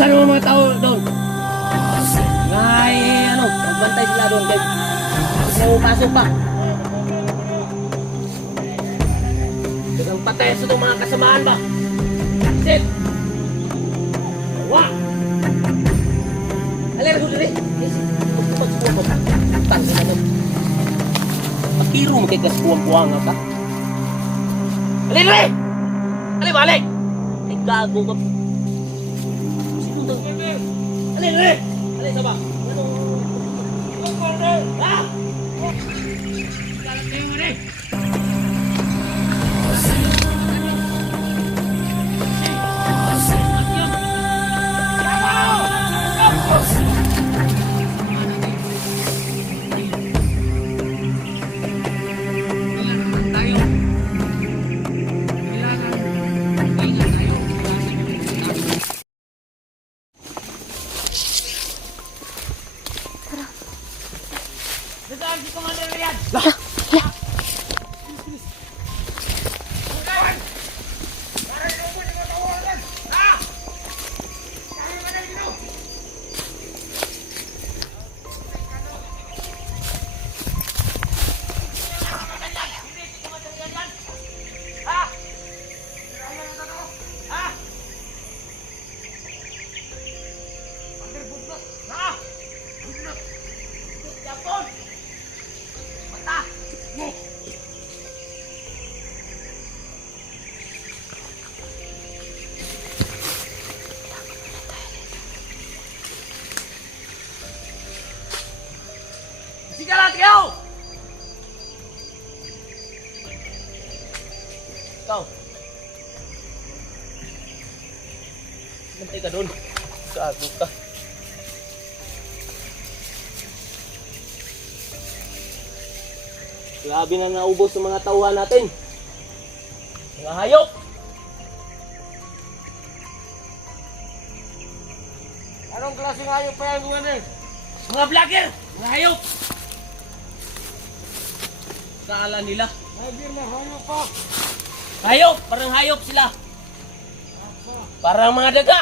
Utusan mo mga tao doon. Ngay, ano, magbantay sila doon. Kaya, pasok pa. Dagang patay sa itong mga kasamaan ba? Sit! Wa! Alay, rago dili. Pagsuwa ko. Tansi na doon. Pakiro mo kay kaspuang-puang ka. Alay, alay! Alay, balik! Ay, gago ka. Sino daw? Alay, alay! Alay, saba? Anong... Ha? Kalat kayo mo rin! Sige lang, ikaw! Ikaw! Bantay ka doon. Gago ka. Grabe na naubos sa mga tauhan natin. Mga hayop! Anong klaseng hayop pa yan mga rin? Mga vlogger! Mga hayop! Kala nila. Hayop na hayop pa. Hayop! Parang hayop sila. Parang mga daga.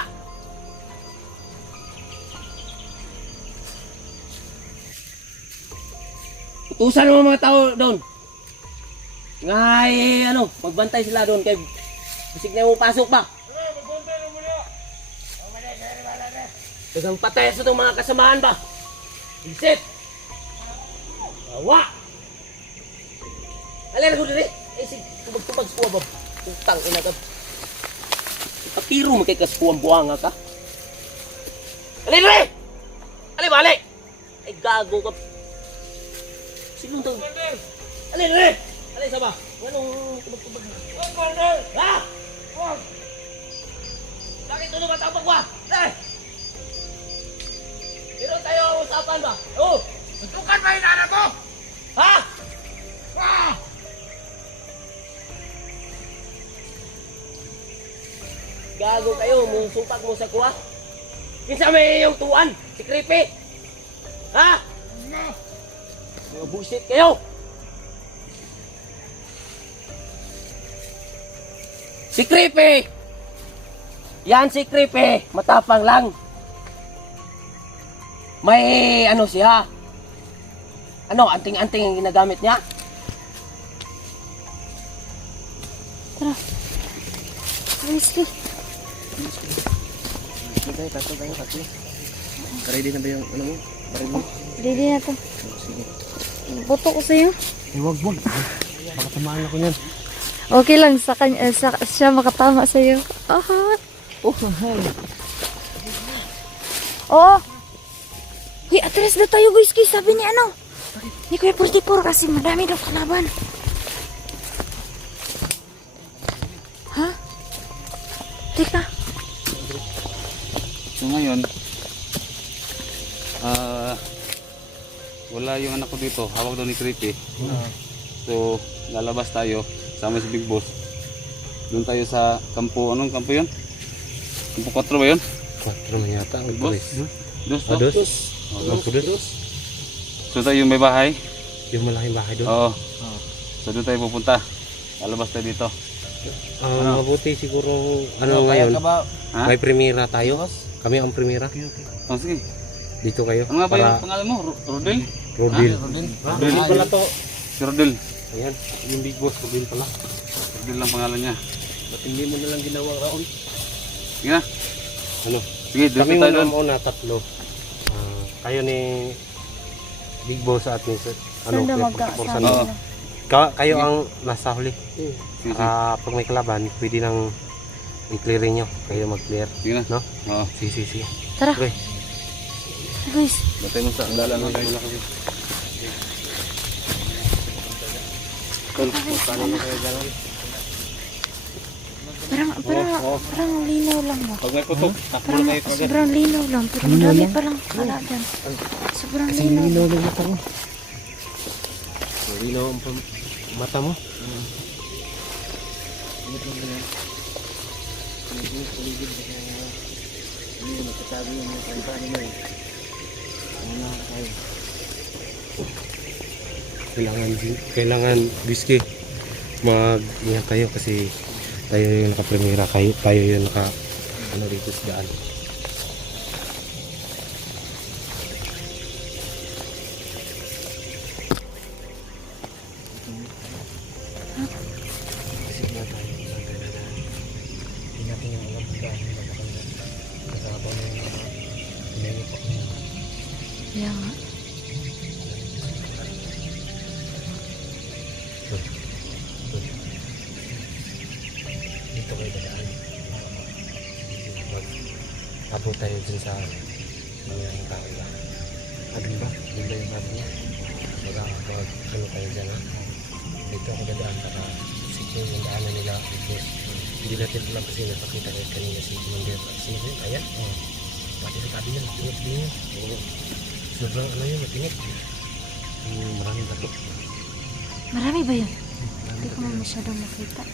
Utusan mo mga tao doon. Ngay, ano, magbantay sila doon. Kaya bisig na mo pasok ba? Dagang patay sa itong mga kasamaan ba? Isit! Awa! Alay, rago dili. Eh, sige, tubag-tubag suwa ba? Utang ina ka. Ipakiro mo kay kaspuang-buang ka. Alay, dili! Alay, balik! Ay, gago ka. Sino daw? Alay, dili! Alay, saba? Anong tubag-tubag mo? Ha? Bakit ito naman tapag ba? Alay! Pero tayo usapan ba? Oo! Tutukan ba yung anak mo? Ha? Ah! Gago kayo, musupak mo sa kuha. Kinsa may iyong tuan, si Creepy. Ha? Mga bullshit kayo. Si Creepy. Yan si Creepy, matapang lang. May ano siya. Ano, anting-anting ang ginagamit niya? Tara. Alis ka. Tatlo. Ready na ba yung ano mo? Baril mo? Ready na to. Sige. Boto ko sa'yo. Eh, wag. Baka tamaan ako niyan. Okay lang sa kanya, siya makatama sa'yo. Aha. Oh, mahal. Oo. Uy, atras na tayo guys. Sabi ni ano? Ni Kuya 44 kasi madami daw kalaban. Ha? Teka. So ngayon, wala yung anak ko dito, hawak daw ni Creepy. So lalabas tayo, sama si Big Boss. Doon tayo sa kampo, anong kampo yun? Kampo 4 ba yun? 4 man yata. Big Boss? Dos to? Dos. Dos. So tayo may bahay? Yung malaking bahay doon. Oo. So doon tayo pupunta. Lalabas tayo dito. Mabuti siguro ano ngayon. Ha? May premiera tayo. Kami ang primera. Oh, sige. Dito kayo. Ano nga ba para yung pangalan mo? Rodel? Rodil. Rodel. pala to. Si Rodel. Ayan, yung big boss, Rodil pala. Rodel lang pangalan niya. Ba't hindi mo na lang ginawa raon? Sige na. Ano? Sige, doon Kami tayo doon. muna tatlo. Kayo ni Big Boss at ni Saan na magkasama Oo. na? Kayo ang nasa huli. Sige, sige. Pag may kalaban, pwede nang i-clearin nyo. Kayo mag-clear. Sige na. No? Oo. Sige. Tara, Okay. guys. Batay mo sa dalan ng guys. Parang linaw lang mo. Pag may putok, takbo Parang na tayo kagad. sobrang linaw lang. Pero madami pa lang wala dyan. Sobrang linaw. ng mata mo. Linaw ang mata mo. Kailangan whiskey. Mag-ingat tayo kasi tayo yung naka-primera, tayo yung dito sa daan. Kasi nga tayo sa daan. Hindi natin yung alam kung daan yung kasama ng mga pinayot pa kami. Kaya nga. Dito kayo dadaan. Abot tayo dun sa mga tao ba? Adun ba? Yun ba yung sabi niya? Ano kayo dyan ha? Dito ako dadaan para siguro yung daanan nila. Because hindi natin alam kasi napakita kayo kanina si Commander. Sino ba yun? Ayan? Pati sa tabi niya. Tingit din yun. Sobrang ano yun, matingit. Maraming bato. Marami ba yun? Hindi ko man masyadong makita.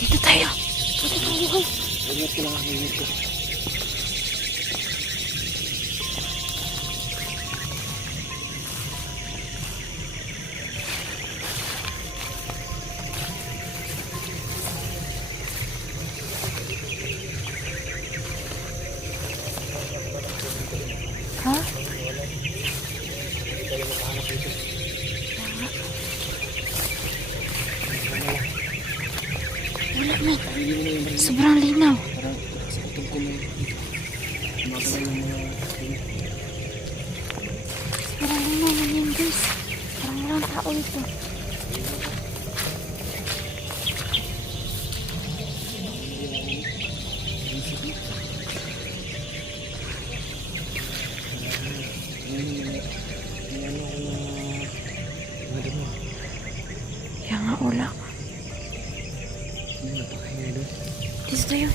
Dito tayo. Dito tayo, guys. Ingat ko lang ang ingat ko. Ha? Wala, man. Sobrang linaw. Sobrang linaw na yun, guys. Parang walang tao ito. Kaya nga wala. Dito tayo.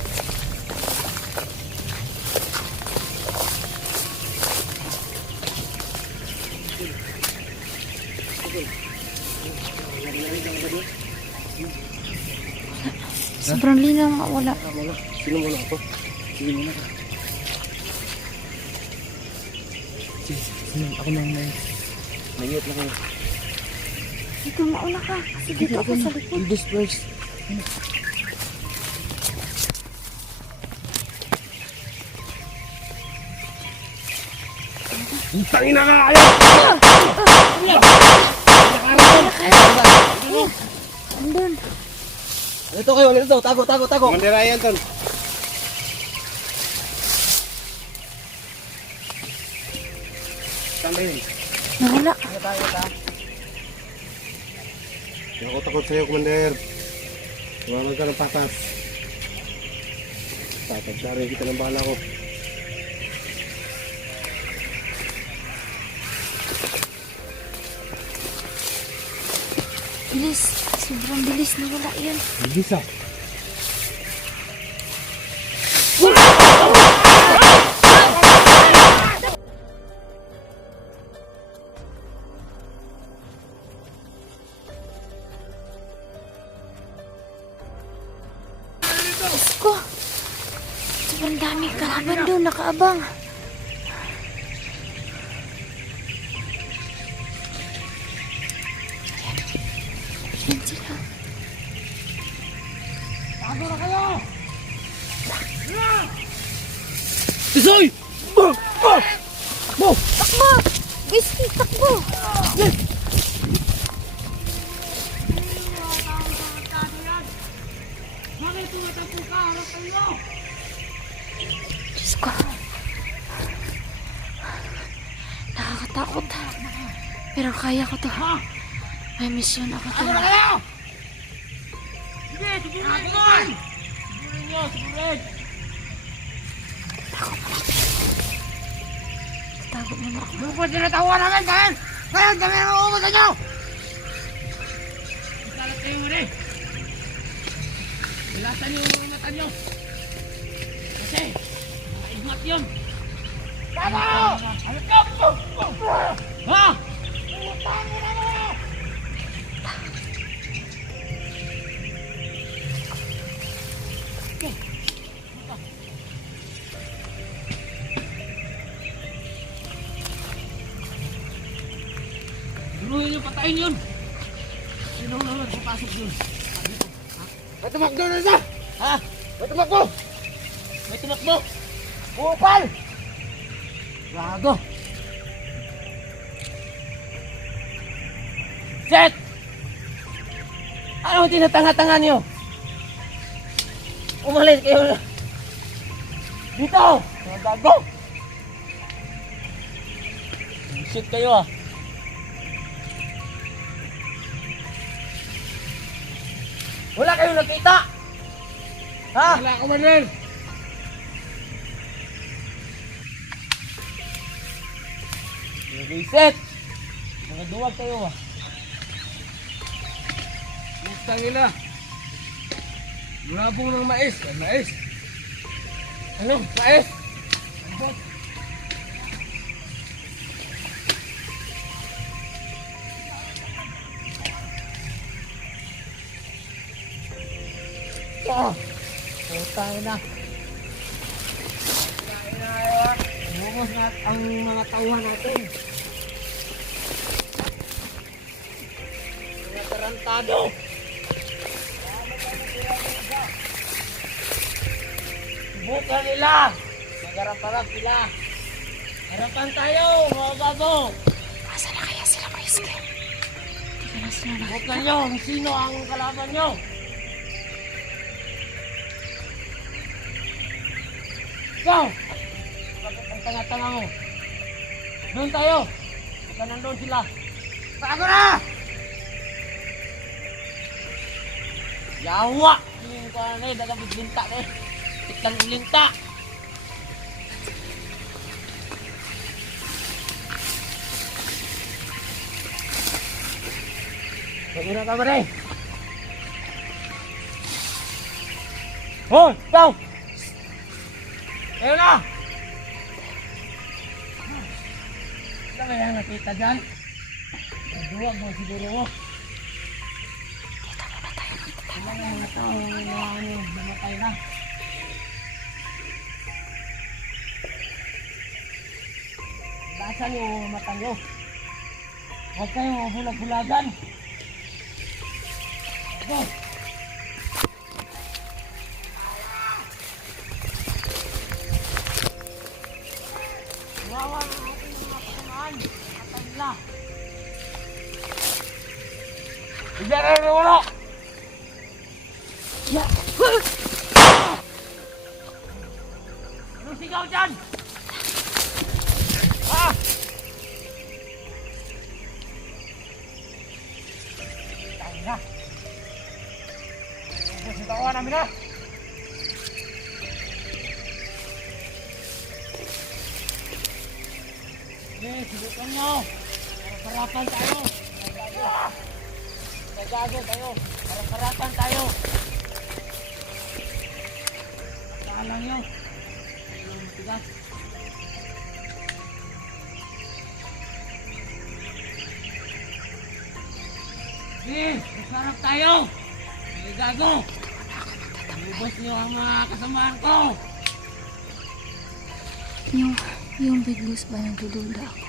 Sobrang linaw nga wala. Sino muna ako? Sige muna. Sige, ako nang nayot lang kayo. Dito mauna ka. Kasi dito ako sa likod. This first. Tangina ka kayo! Andun. Dito kayo, dito. Tago. Mandira yan, Ton. Saan ba yun? Nawala. Hindi ako takot sa'yo, Commander. Tumaman ka ng patas. Tatagsarin kita ng bala ko. Bilis. Sobrang bilis na wala yun. Bilis ah. Diyos ko. Sobrang dami kalaban doon nakaabang. Yan sila. Tisoy! Takbo! Whiskey, takbo! Diyos ko. Nakakatakot. Pero kaya ko to. May misyon ako to. Tago muna ako. Ano po tinatawa namin dahil kayo dami na mauubusan nyo! Isalat kayo mo rin! Ilasan nyo yung mata nyo! Kasi, makaigmat yun! Tama! Ha? Duruhin nyo, patayin yun! Sino naman papasok yun? May tumakbo na isa! Ha? May tumakbo! May tumakbo! Upal! Gago! Set! Ano tinatanga-tanga niyo? Umalis kayo! Dito! Mga gago! Shit kayo ah! Wala kayong nakita! Ha? Wala ko man rin! Reset! Mga duwag kayo ah! Bustang nila! Grabong ng mais! Ay, mais! Ano? Mais! Ambot! Putang na. Bumos na ang mga tauhan natin. Mga tarantado. Bukan nila. Magarap-harap sila. Harapan tayo, mga bago. Asa na kaya sila, Whiskey? Hindi ko na sila nakita. Bukan nyo kung sino ang kalaban nyo. Ikaw! Bakit ang tanga-tanga mo? Doon tayo! Baka nandun sila. Bago na! Yawa! Yung ko na eh, dagang biglinta na eh. Tiklang biglinta! Bago na ka ba rin? Hoy! Ikaw! Ayun na! Ano kaya nakita dyan? Duwag mo siguro mo. Dito muna tayo magtatawag. Wala na mga tao na namatay na. Basan yung mga mata nyo. Huwag kayong mabulag-bulagan. Go! Wawa na natin yung mga kasamaan. Matay nila. Hindi na rin wala! Anong sigaw dyan? Ha? Tayo na. Ubus yung tawa namin na. Sige, subukan nyo. Para-parapan tayo. Nagago tayo. Para-parapan tayo. Paalang nyo. Ayun, matigas. Sige, masarap tayo. Nagago. Ubus nyo ang mga kasamaan ko. Yung big boss ba nagdududa ako?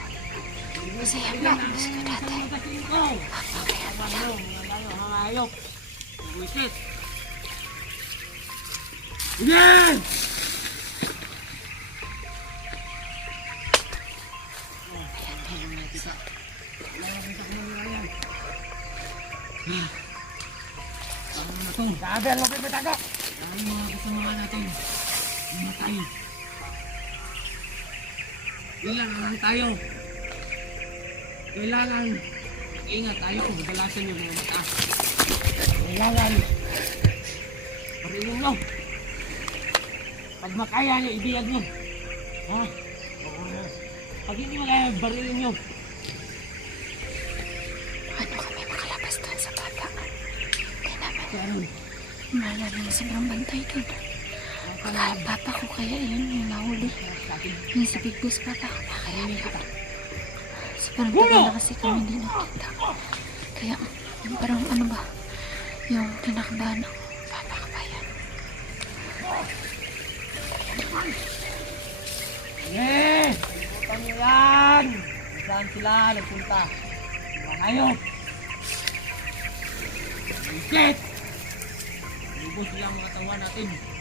Kasi yung big boss ko dati. Mga kasing ko. Papakaya mo lang. hayop. Buisit. Sige! Sabi, lupit mo tago! Dahil mga kasama natin, matay. Kailangan tayo. Kailangan ingat tayo kung galasan yung mga mata. Kailangan parilin nyo. Pag makaya nyo, ibiyag nyo. Ha? Pag hindi makaya, barilin nyo. Ano kami makalabas doon sa baba? Hindi naman. Kaya Malamang sobrang bantay doon. Papa ko kaya yun yung nahuli. Yung si Big Boss Papa ko nakayari ka. Sobrang tagal na kasi kami hindi nakita. Kaya yung parang ano ba, yung tinakdahan ng Papa ko ba yan? Eh! Bukan nyo yan! Saan sila nagpunta? Mga hayop! Buisit! Lubos lang ang katawan natin.